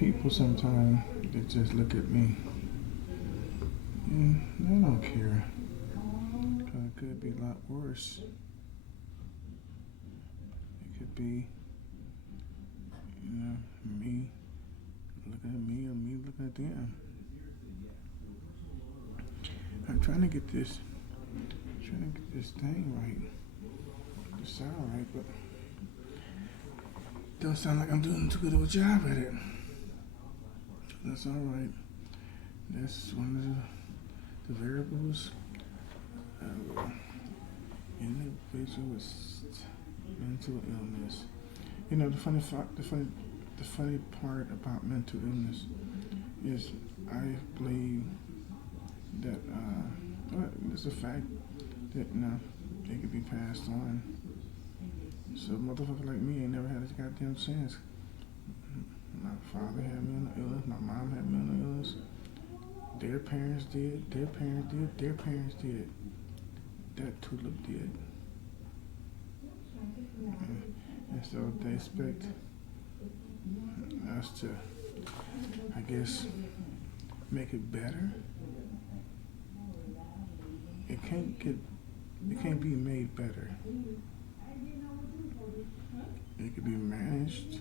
People sometimes they just look at me and they don't care. Cause it could be a lot worse. It could be, me looking at me or me looking at them. I'm trying to get this thing right. It sound right, but it don't sound like I'm doing too good of a job at it. That's all right. That's one of the variables. Individual with mental illness. The funny part about mental illness is I believe that it's a fact that it could be passed on. So a motherfucker like me ain't never had a goddamn chance. My father had mental illness. My mom had mental illness. Their parents did. Their parents did. Their parents did. That tulip did. And so they expect us to, I guess, make it better. It can't be made better. It could be managed.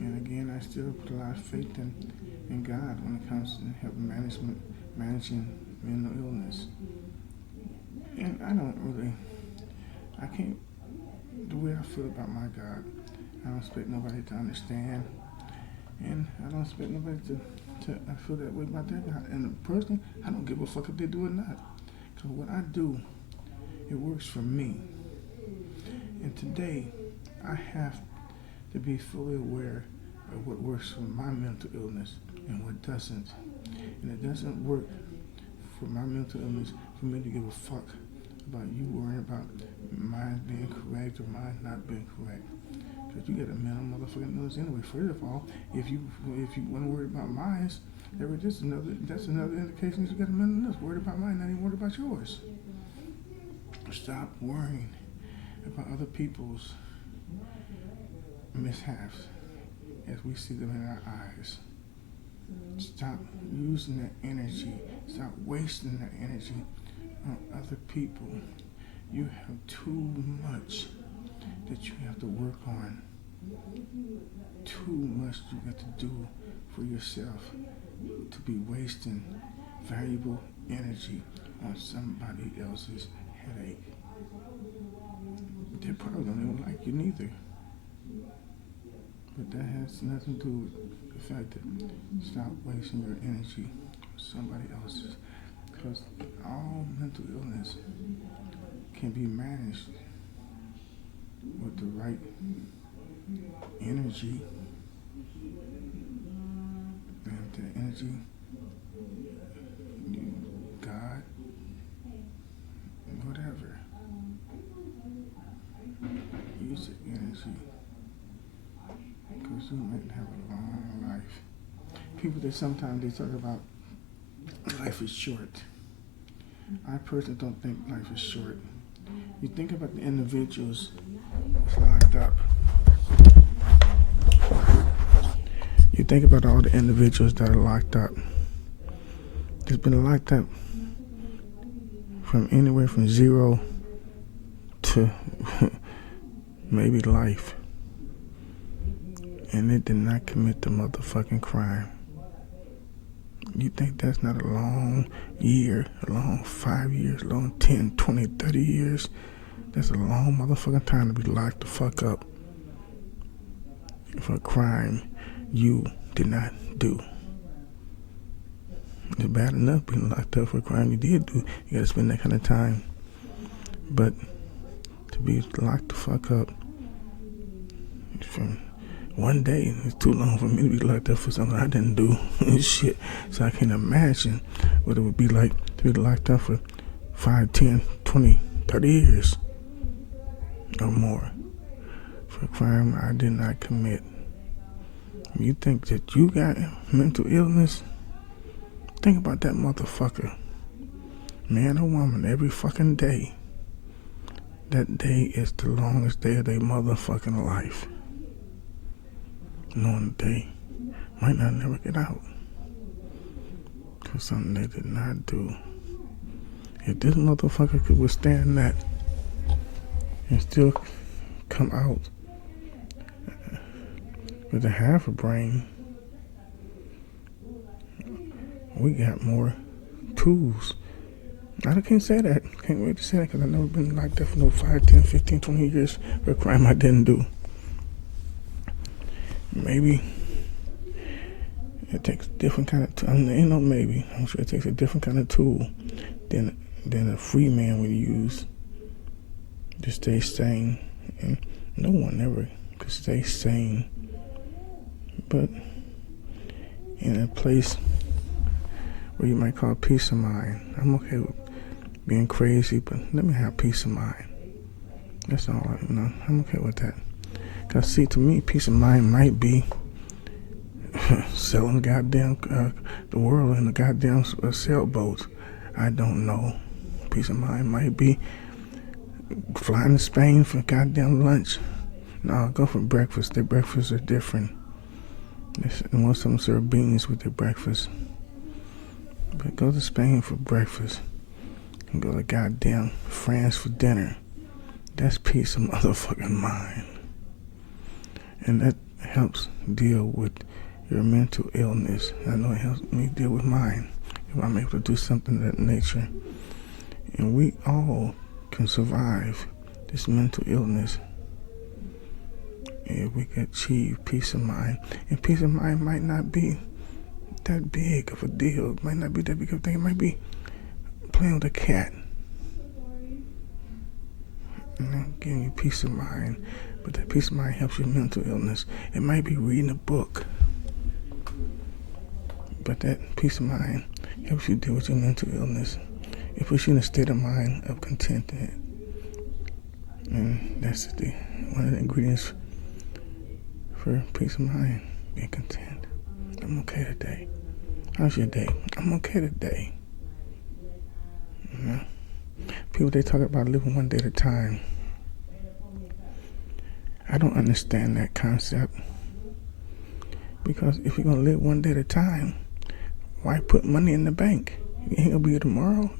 And again, I still put a lot of faith in God when it comes to helping managing mental illness. And I can't, the way I feel about my God, I don't expect nobody to understand. And I don't expect nobody to I feel that way about that God. And personally, I don't give a fuck if they do it or not. Because what I do, it works for me. And today, I have to be fully aware of what works for my mental illness and what doesn't. And it doesn't work for my mental illness for me to give a fuck about you worrying about mine being correct or mine not being correct. Because you get a mental motherfucking illness anyway. First of all, if you want to worry about mine, that's another indication that you got a mental illness. Worried about mine, not even worried about yours. Stop worrying about other people's mishaps as we see them in our eyes. Stop using that energy. Stop wasting that energy on other people. You have too much that you have to work on. Too much you got to do for yourself to be wasting valuable energy on somebody else's headache. They probably don't even like you neither. But that has nothing to do with the fact that stop wasting your energy on somebody else's. Because all mental illness can be managed with the right energy. And the energy, God, whatever. Use the energy. Because you might have a long life. People that sometimes they talk about life is short. I personally don't think life is short. You think about the individuals that's locked up. You think about all the individuals that are locked up. They've been locked up from anywhere from 0 to maybe life. And they did not commit the motherfucking crime. You think that's not a long year, a long 5 years, a long 10, 20, 30 years? That's a long motherfucking time to be locked the fuck up for a crime you did not do. It's bad enough being locked up for a crime you did do. You gotta spend that kind of time. But to be locked the fuck up from one day, it's too long for me to be locked up for something I didn't do. Shit. So I can't imagine what it would be like to be locked up for 5, 10, 20, 30 years or more for a crime I did not commit. You think that you got mental illness? Think about that motherfucker. Man or woman, every fucking day. That day is the longest day of their motherfucking life. knowing they might not never get out for something they did not do. If this motherfucker could withstand that and still come out with a half a brain, we got more tools. I can't say that. Can't wait to say that because I've never been locked up for no 5, 10, 15, 20 years for a crime I didn't do. Maybe it takes a different kind of ain't no maybe. I'm sure it takes a different kind of tool than a free man would use to stay sane. And no one ever could stay sane. But in a place where you might call peace of mind, I'm okay with being crazy, but let me have peace of mind. That's all I'm okay with that. Because, see, to me, peace of mind might be selling goddamn the world in the goddamn sailboats. I don't know. Peace of mind might be flying to Spain for goddamn lunch. No, go for breakfast. Their breakfasts are different. Most of them serve beans with their breakfast. But go to Spain for breakfast and go to goddamn France for dinner. That's peace of motherfucking mind. And that helps deal with your mental illness. I know it helps me deal with mine if I'm able to do something of that nature. And we all can survive this mental illness if we can achieve peace of mind. And peace of mind might not be that big of a deal. It might not be that big of a thing. It might be playing with a cat. Giving you peace of mind. But that peace of mind helps your mental illness. It might be reading a book. But that peace of mind helps you deal with your mental illness. It puts you in a state of mind of contentment. And that's one of the ingredients for peace of mind, being content. I'm okay today. How's your day? I'm okay today. You know? People, they talk about living one day at a time. I don't understand that concept. Because if you're going to live one day at a time, why put money in the bank? You ain't going to be here tomorrow.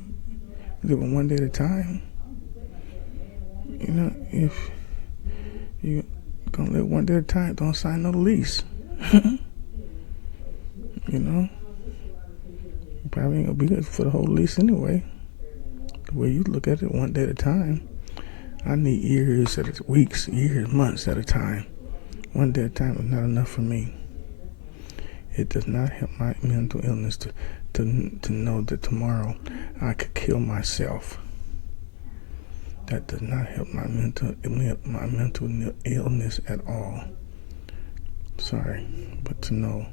Living one day at a time. You know, if you're going to live one day at a time, don't sign no lease. You know? You probably ain't going to be here for the whole lease anyway. The way you look at it, one day at a time. I need years, weeks, years, months at a time. One day at a time is not enough for me. It does not help my mental illness to know that tomorrow I could kill myself. That does not help my mental illness at all. Sorry, but to know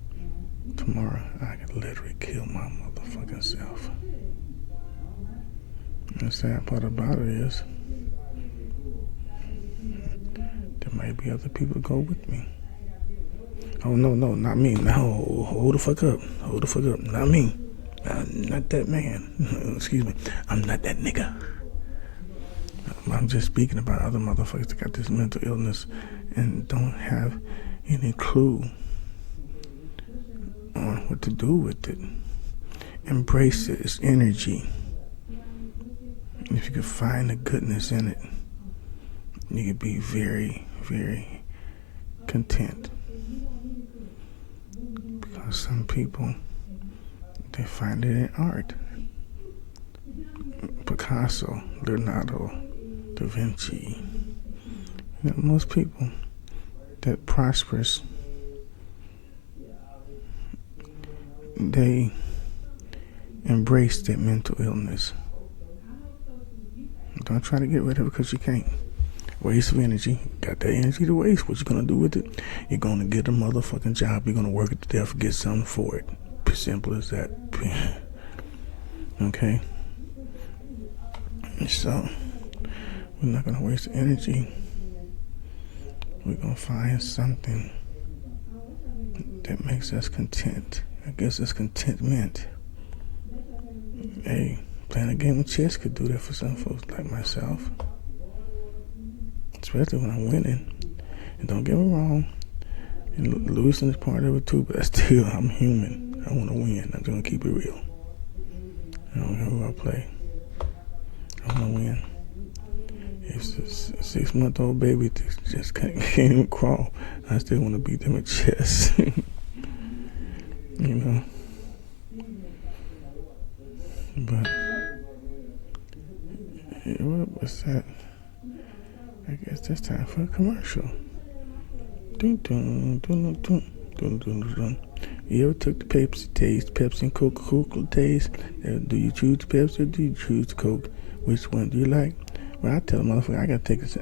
tomorrow I could literally kill my motherfucking self. And the sad part about it is there might be other people go with me. Oh, no, not me. No, hold the fuck up. Not me. Not that man. Excuse me. I'm not that nigga. I'm just speaking about other motherfuckers that got this mental illness and don't have any clue on what to do with it. Embrace it. It's energy. If you can find the goodness in it, you can be very, very content. Because some people, they find it in art. Picasso, Leonardo, Da Vinci. You know, most people that prosperous, they embrace their mental illness. Don't try to get rid of it because you can't. Waste of energy. Got that energy to waste. What you gonna do with it? You're gonna get a motherfucking job. You're gonna work it to death, get something for it. Simple as that. Okay? So, we're not gonna waste energy. We're gonna find something that makes us content. That gives us contentment. Hey, playing a game of chess could do that for some folks like myself. Especially when I'm winning. And don't get me wrong, And losing is part of it too, but still, I'm human. I want to win. I'm just going to keep it real. I don't care who I play. I want to win. If it's a 6-month-old baby just can't even crawl, I still want to beat them at chess. You know? But, what's that? I guess that's time for a commercial. Dun, dun, dun, dun, dun, dun, dun. You ever took the Pepsi taste, Pepsi and Coca-Cola taste? Do you choose Pepsi or do you choose Coke? Which one do you like? Well, I tell a motherfucker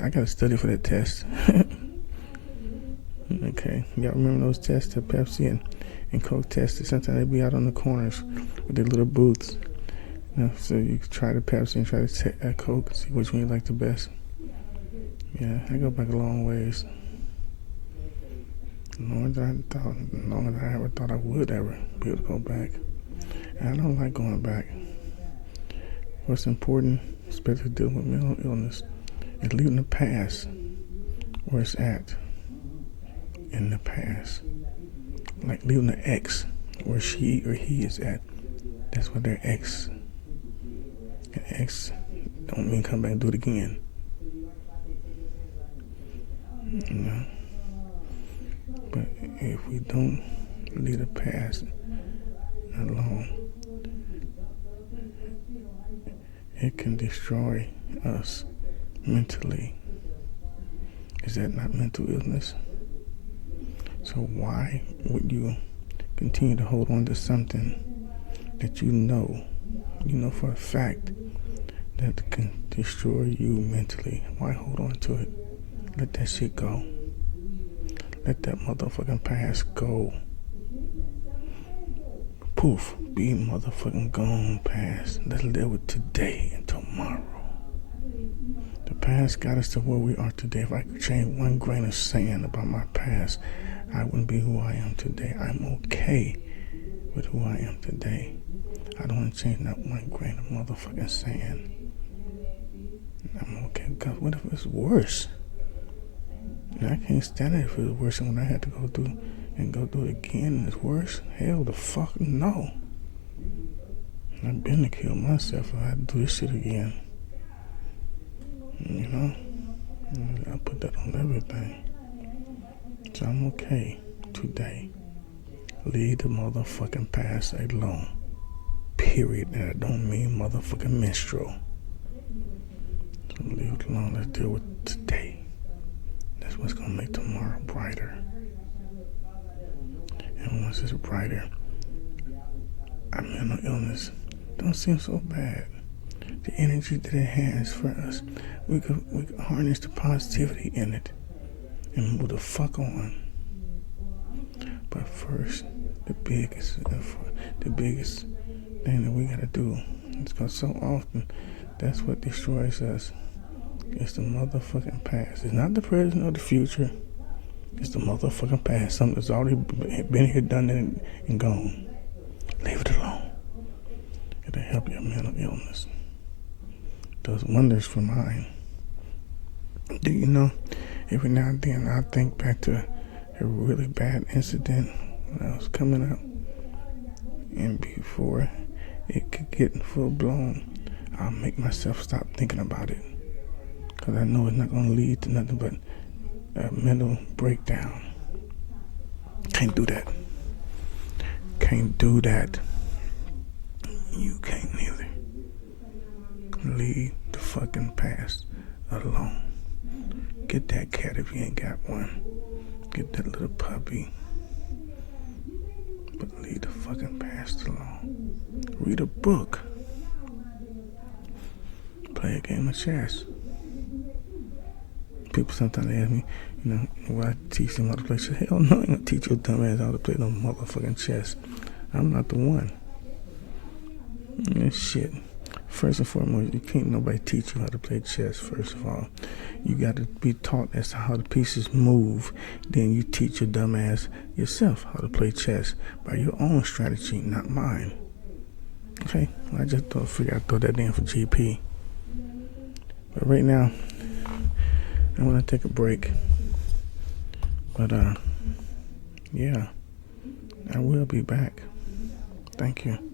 I gotta study for that test. Okay, y'all remember those tests, the Pepsi and Coke tests? Sometimes they be out on the corners with their little booths. You know, so you can try the Pepsi and try the Coke and see which one you like the best. Yeah, I go back a long ways. Longer than I ever thought I would ever be able to go back. And I don't like going back. What's important, especially dealing with mental illness, is leaving the past where it's at. In the past. Like leaving the ex where she or he is at. That's what their ex. An ex don't mean come back and do it again. You know? But if we don't leave the past alone, it can destroy us mentally. Is that not mental illness? So why would you continue to hold on to something that you know for a fact that can destroy you mentally? Why hold on to it? Let that shit go. Let that motherfucking past go. Poof, be motherfucking gone past. Let's live with today and tomorrow. The past got us to where we are today. If I could change one grain of sand about my past, I wouldn't be who I am today. I'm okay with who I am today. I don't want to change not one grain of motherfucking sand. I'm okay, because what if it's worse? And I can't stand it if it's worse than what I had to go through and go through it again and it's worse. Hell the fuck no. I've been to kill myself if I had to do this shit again. You know? I put that on everything. So I'm okay today. Leave the motherfucking past alone. Period. And I don't mean motherfucking menstrual. So leave it alone. Let's deal with today. That's what's gonna make tomorrow brighter. And once it's brighter, our mental illness don't seem so bad. The energy that it has for us, we could harness the positivity in it and move the fuck on. But first, the biggest thing that we gotta do is because so often that's what destroys us. It's the motherfucking past. It's not the present or the future. It's the motherfucking past. Something that's already been here, done that, and gone. Leave it alone. It'll help your mental illness. Does wonders for mine. Do you know, every now and then I think back to a really bad incident when I was coming up, and before it could get full blown, I'll make myself stop thinking about it, because I know it's not going to lead to nothing but a mental breakdown. Can't do that. Can't do that. You can't neither. Leave the fucking past alone. Get that cat if you ain't got one. Get that little puppy. But leave the fucking past alone. Read a book. Play a game of chess. People sometimes ask me, will I teach them how to play chess? Hell no, I ain't gonna teach your dumb ass how to play no motherfucking chess. I'm not the one. Shit. First and foremost, you can't nobody teach you how to play chess, first of all. You got to be taught as to how the pieces move. Then you teach your dumb ass yourself how to play chess by your own strategy, not mine. Okay? I just figured I'd throw that in for GP. But right now, I'm going to take a break. But yeah, I will be back. Thank you.